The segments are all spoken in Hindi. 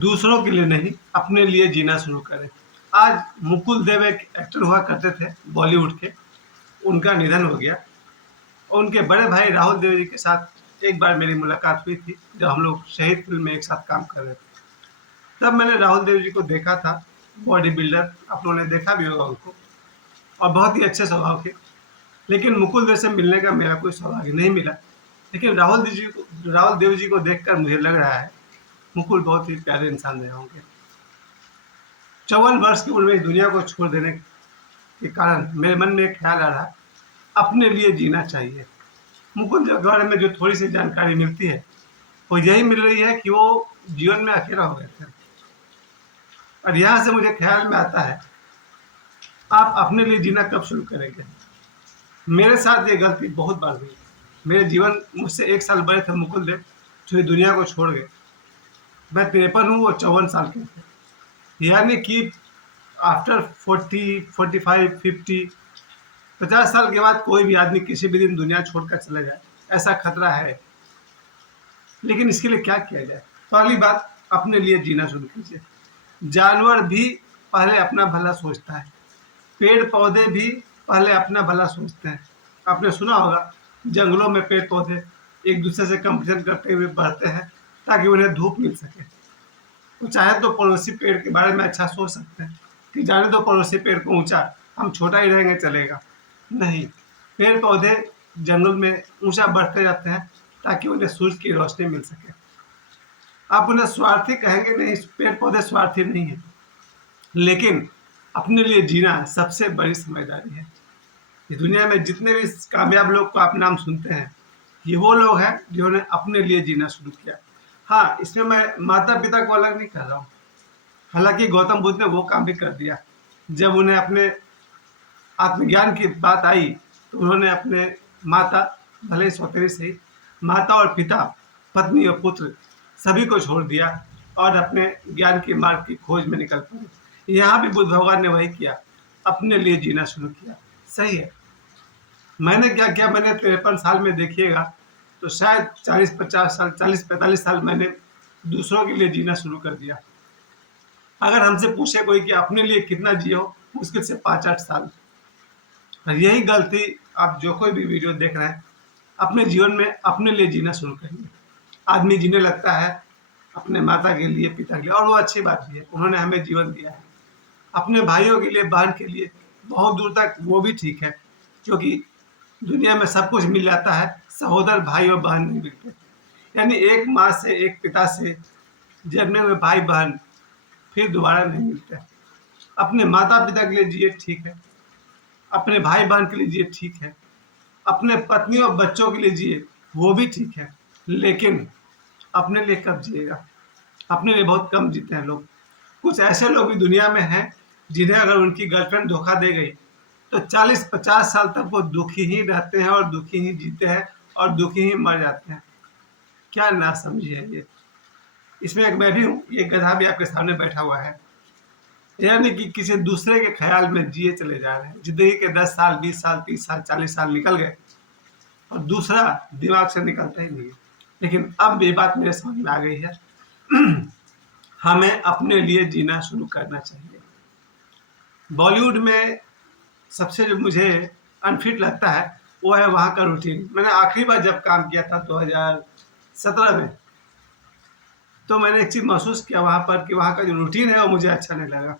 दूसरों के लिए नहीं, अपने लिए जीना शुरू करें। आज मुकुल देव एक एक्टर हुआ करते थे बॉलीवुड के, उनका निधन हो गया। और उनके बड़े भाई राहुल देव जी के साथ एक बार मेरी मुलाकात हुई थी, जब हम लोग शहीद फिल्म में एक साथ काम कर रहे थे। तब मैंने राहुल देव जी को देखा था, बॉडी बिल्डर, आप लोगों ने देखा भी होगा उनको, और बहुत ही अच्छे स्वभाव के। लेकिन मुकुल देव से मिलने का मेरा कोई सौभाग्य नहीं मिला। लेकिन राहुल देव जी को देखकर मुझे लग रहा है मुकुल बहुत ही प्यारे इंसान रहे होंगे। 54 वर्ष की उम्र में इस दुनिया को छोड़ देने के कारण मेरे मन में एक ख्याल आ रहा, अपने लिए जीना चाहिए। मुकुल के बारे में जो थोड़ी सी जानकारी मिलती है, वो यही मिल रही है कि वो जीवन में अकेला हो गए थे। और यहाँ से मुझे ख्याल में आता है, आप अपने लिए जीना कब शुरू करेंगे? मेरे साथ ये गलती बहुत बार हुई। मेरे जीवन मुझसे 1 साल बड़े थे मुकुल देव, जो इस दुनिया को छोड़ गए। मैं 53 हूँ, वो 54 साल के थे। यानी कि आफ्टर 40, 45, 50 साल के बाद कोई भी आदमी किसी भी दिन दुनिया छोड़कर चले जाए, ऐसा खतरा है। लेकिन इसके लिए क्या किया जाए? पहली बात, अपने लिए जीना शुरू कीजिए। जानवर भी पहले अपना भला सोचता है, पेड़ पौधे भी पहले अपना भला सोचते हैं। आपने सुना होगा, जंगलों में पेड़ पौधे एक दूसरे से कंपटीशन करते हुए बढ़ते हैं ताकि उन्हें धूप मिल सके। तो चाहे तो पड़ोसी पेड़ के बारे में अच्छा सोच सकते हैं कि जाने दो पड़ोसी पेड़ को ऊंचा, हम छोटा ही रहेंगे चलेगा। नहीं, पेड़ पौधे जंगल में ऊंचा बढ़ते जाते हैं ताकि उन्हें सूरज की रोशनी मिल सके। आप उन्हें स्वार्थी कहेंगे, नहीं, पेड़ पौधे स्वार्थी नहीं है, लेकिन अपने लिए जीना सबसे बड़ी समझदारी है। इस दुनिया में जितने भी कामयाब लोग को आप नाम सुनते हैं, ये वो लोग हैं जिन्होंने अपने लिए जीना शुरू किया। हाँ, इसमें मैं माता पिता को अलग नहीं कर रहा हूँ। हालांकि गौतम बुद्ध ने वो काम भी कर दिया। जब उन्हें अपने आत्मज्ञान की बात आई तो उन्होंने अपने माता, भले ही सौतेली से, माता और पिता, पत्नी और पुत्र सभी को छोड़ दिया और अपने ज्ञान के मार्ग की खोज में निकल पड़े। यहाँ भी बुद्ध भगवान ने वही किया, अपने लिए जीना शुरू किया। सही है। मैंने क्या किया, मैंने 53 साल में देखिएगा तो शायद 40-50 साल, 40-45 साल मैंने दूसरों के लिए जीना शुरू कर दिया। अगर हमसे पूछे कोई कि अपने लिए कितना जियो, मुश्किल से 5-8 साल। और यही गलती आप जो कोई भी वीडियो देख रहे हैं, अपने जीवन में अपने लिए जीना शुरू करिए। आदमी जीने लगता है अपने माता के लिए, पिता के लिए, और वो अच्छी बात भी है, उन्होंने हमें जीवन दिया है। अपने भाइयों के लिए, बहन के लिए, बहुत दूर तक वो भी ठीक है, क्योंकि दुनिया में सब कुछ मिल जाता है, सहोदर भाई और बहन नहीं मिलते। यानी एक माँ से, एक पिता से जन्मे हुए भाई बहन फिर दोबारा नहीं मिलते। अपने माता पिता के लिए जिए, ठीक है, अपने भाई बहन के लिए जिए, ठीक है, अपने पत्नी और बच्चों के लिए जिए, वो भी ठीक है, लेकिन अपने लिए कब जिएगा? अपने लिए बहुत कम जीते हैं लोग। कुछ ऐसे लोग भी दुनिया में हैं जिन्हें अगर उनकी गर्लफ्रेंड धोखा दे गई तो 40-50 साल तक वो दुखी ही रहते हैं और दुखी ही जीते हैं और दुखी ही मर जाते हैं। क्या ना समझी है ये। इसमें एक मैं भी हूँ, ये गधा भी आपके सामने बैठा हुआ है। यानी कि किसी दूसरे के ख्याल में जिए चले जा रहे हैं। जिंदगी के 10 साल, 20 साल, 30 साल, 40 साल निकल गए और दूसरा दिमाग से निकलता ही नहीं है। लेकिन अब ये बात मेरे समझ में आ गई है, हमें अपने लिए जीना शुरू करना चाहिए। बॉलीवुड में सबसे जो मुझे अनफिट लगता है वो है वहाँ का रूटीन। मैंने आखिरी बार जब काम किया था 2017 में, तो मैंने एक चीज़ महसूस किया वहाँ पर कि वहाँ का जो रूटीन है वो मुझे अच्छा नहीं लगा।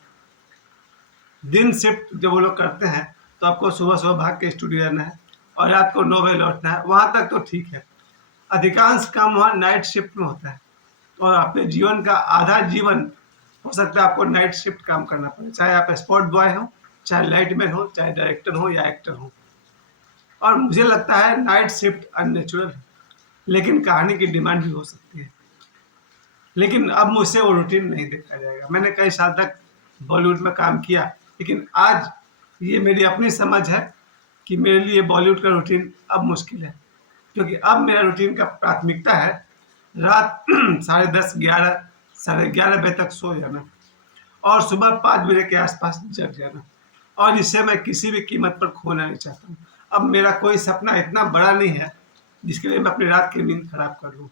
दिन शिफ्ट जब वो लोग करते हैं तो आपको सुबह सुबह भाग के स्टूडियो जाना है और रात को 9 बजे लौटना है। वहाँ तक तो ठीक है। अधिकांश काम वहाँ नाइट शिफ्ट में होता है और अपने जीवन का आधा जीवन हो सकता है आपको नाइट शिफ्ट काम करना पड़े, चाहे आप स्पॉट बॉय हो, चाहे लाइटमैन हो, चाहे डायरेक्टर हो या एक्टर हो। और मुझे लगता है नाइट शिफ्ट अननेचुरल है, लेकिन कहानी की डिमांड भी हो सकती है। लेकिन अब मुझसे वो रूटीन नहीं देखा जाएगा। मैंने कई साल तक बॉलीवुड में काम किया, लेकिन आज ये मेरी अपनी समझ है कि मेरे लिए बॉलीवुड का रूटीन अब मुश्किल है, क्योंकि अब मेरा रूटीन का प्राथमिकता है रात 10:30, 11, 11:30 बजे तक सो जाना और सुबह 5 बजे के आसपास जग जाना। और इससे मैं किसी भी कीमत पर खोना नहीं चाहता हूँ। अब मेरा कोई सपना इतना बड़ा नहीं है जिसके लिए मैं अपनी रात की नींद खराब कर लूँ।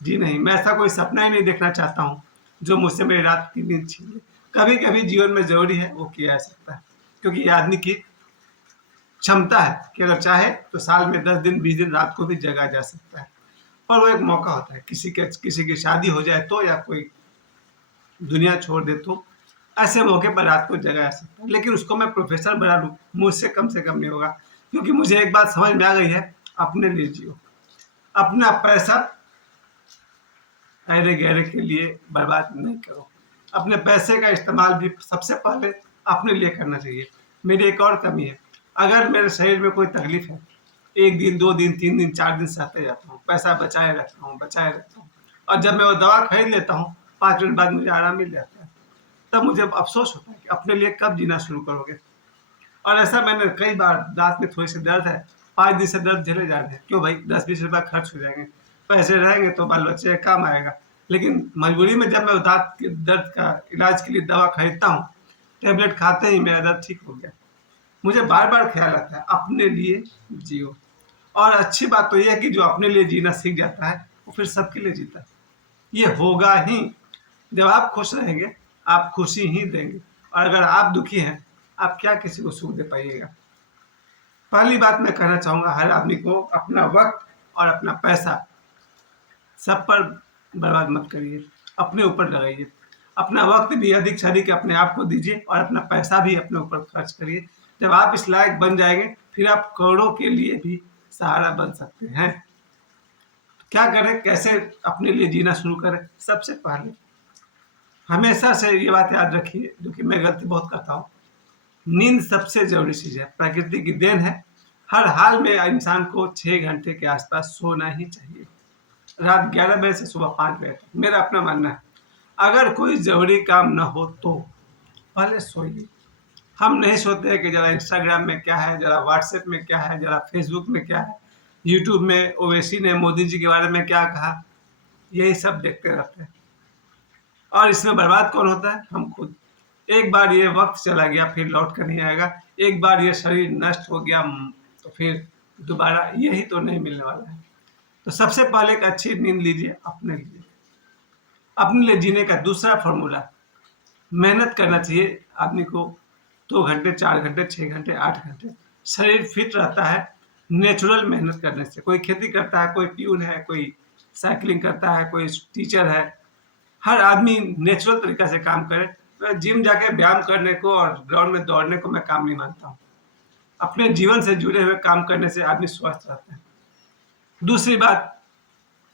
जी नहीं, मैं ऐसा कोई सपना ही नहीं देखना चाहता हूँ जो मुझसे मेरी रात की नींद छीन ले। कभी कभी जीवन में जरूरी है वो किया जा सकता है, क्योंकि ये आदमी की क्षमता है कि अगर चाहे तो साल में 10 दिन 20 दिन रात को भी जगा जा सकता है। पर वो एक मौका होता है, किसी की शादी हो जाए तो, या कोई दुनिया छोड़ दे तो, ऐसे मौके पर रात को जगा जा सकता है। लेकिन उसको मैं प्रोफेसर बना लूँ, मुझसे कम से कम नहीं होगा, क्योंकि मुझे एक बात समझ में आ गई है, अपने लिए जियो। अपना पैसा अरे गहरे के लिए बर्बाद नहीं करो। अपने पैसे का इस्तेमाल भी सबसे पहले अपने लिए करना चाहिए। मेरी एक और कमी है, अगर मेरे शरीर में कोई तकलीफ है, 1 दिन 2 दिन 3 दिन 4 दिन सहते जाता हूँ, पैसा बचाए रखता हूँ, और जब मैं वो दवा खरीद लेता हूँ 5 मिनट बाद मुझे आराम मिल जाता है, तब मुझे अफसोस होता है कि अपने लिए कब जीना शुरू करोगे। और ऐसा मैंने कई बार, दांत में थोड़ी सी दर्द है, 5 दिन से दर्द झेले जा रहे हैं, क्यों भाई, 10-20 रुपया खर्च हो जाएंगे, पैसे रहेंगे तो बाल बच्चे का काम आएगा। लेकिन मजबूरी में जब मैं दांत के दर्द का इलाज के लिए दवा खरीदता हूँ, टेबलेट खाते ही मेरा दर्द ठीक हो गया। मुझे बार बार ख्याल आता है, अपने लिए जियो। और अच्छी बात तो यह है कि जो अपने लिए जीना सीख जाता है वो फिर सबके लिए जीता है। ये होगा ही। जब आप खुश रहेंगे, आप खुशी ही देंगे, और अगर आप दुखी हैं, आप क्या किसी को सुख दे पाइएगा। पहली बात मैं कहना चाहूँगा, हर आदमी को अपना वक्त और अपना पैसा सब पर बर्बाद मत करिए, अपने ऊपर लगाइए। अपना वक्त भी अधिक से अधिक अपने आप को दीजिए, और अपना पैसा भी अपने ऊपर खर्च करिए। जब आप इस लायक बन जाएंगे, फिर आप करोड़ों के लिए भी सहारा बन सकते हैं। तो क्या करें, कैसे अपने लिए जीना शुरू करें? सबसे पहले हमेशा से ये बात याद रखिए, जो कि मैं गलती बहुत करता हूँ, नींद सबसे जरूरी चीज है, प्रकृति की देन है। हर हाल में इंसान को 6 घंटे के आसपास सोना ही चाहिए, रात 11 बजे से सुबह 5 बजे तक, मेरा अपना मानना है। अगर कोई जरूरी काम ना हो तो पहले सोइए। हम नहीं सोते हैं कि जरा इंस्टाग्राम में क्या है, जरा व्हाट्सएप में क्या है, जरा फेसबुक में क्या है, यूट्यूब में ओवैसी ने मोदी जी के बारे में क्या कहा, यही सब देखते रहते हैं। और इसमें बर्बाद कौन होता है? हम खुद। एक बार ये वक्त चला गया, फिर लौट कर नहीं आएगा। एक बार ये शरीर नष्ट हो गया, तो फिर दोबारा यही तो नहीं मिलने वाला है। तो सबसे पहले एक अच्छी नींद लीजिए अपने लिए। अपने लिए जीने का दूसरा फॉर्मूला, मेहनत करना चाहिए आदमी को। 2 घंटे 4 घंटे 6 घंटे 8 घंटे, शरीर फिट रहता है नेचुरल मेहनत करने से। कोई खेती करता है, कोई प्यून है, कोई साइकिलिंग करता है, कोई टीचर है, हर आदमी नेचुरल तरीका से काम करे। तो जिम जाके व्यायाम करने को और ग्राउंड में दौड़ने को मैं काम नहीं मानता हूँ। अपने जीवन से जुड़े हुए काम करने से आदमी स्वस्थ रहता है। दूसरी बात,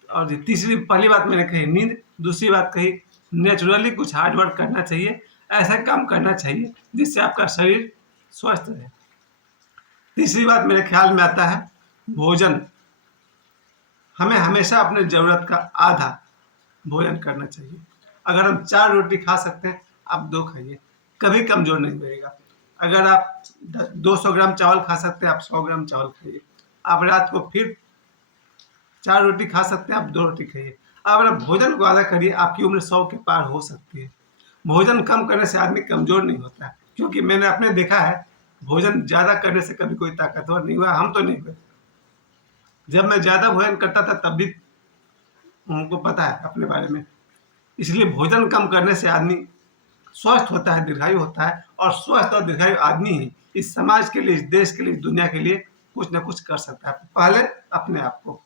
और तीसरी, पहली बात मैंने कही नींद, दूसरी बात कही नेचुरली कुछ हार्ड वर्क करना चाहिए, ऐसा काम करना चाहिए जिससे आपका शरीर स्वस्थ रहे। तीसरी बात मेरे ख्याल में आता है भोजन। हमें हमेशा अपने ज़रूरत का आधा भोजन करना चाहिए। अगर हम 4 रोटी खा सकते हैं, आप 2 खाइए, कभी कमजोर नहीं रहेगा। अगर आप 200 ग्राम चावल खा सकते हैं, आप 100 ग्राम चावल खाइए। आप रात को फिर 4 रोटी खा सकते हैं, आप 2 रोटी खाइए। आप अगर भोजन को आधा करिए, आपकी उम्र 100 के पार हो सकती है। भोजन कम करने से आदमी कमजोर नहीं होता है, क्योंकि मैंने अपने देखा है, भोजन ज्यादा करने से कभी कोई ताकतवर नहीं हुआ, हम तो नहीं हुए। जब मैं ज्यादा भोजन करता था तब भी उनको पता है अपने बारे में। इसलिए भोजन कम करने से आदमी स्वस्थ होता है, दीर्घायु होता है, और स्वस्थ और दीर्घायु आदमी ही इस समाज के लिए, इस देश के लिए, इस दुनिया के लिए कुछ ना कुछ कर सकता है। पहले अपने आप को।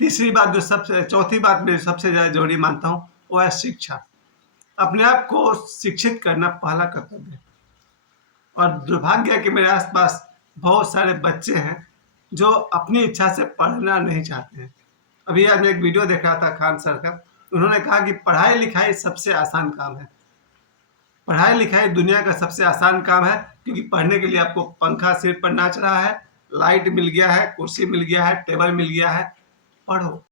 तीसरी बात, जो सबसे चौथी बात मैं सबसे ज्यादा जरूरी मानता हूँ, वो है शिक्षा। अपने आप को शिक्षित करना पहला कर्तव्य है। और दुर्भाग्य है कि मेरे आसपास बहुत सारे बच्चे हैं जो अपनी इच्छा से पढ़ना नहीं चाहते हैं। अभी आज मैं एक वीडियो देख रहा था खान सर का, उन्होंने कहा कि पढ़ाई लिखाई सबसे आसान काम है। पढ़ाई लिखाई दुनिया का सबसे आसान काम है, क्योंकि पढ़ने के लिए आपको पंखा सिर पर नाच रहा है, लाइट मिल गया है, कुर्सी मिल गया है, टेबल मिल गया है, पढ़ो।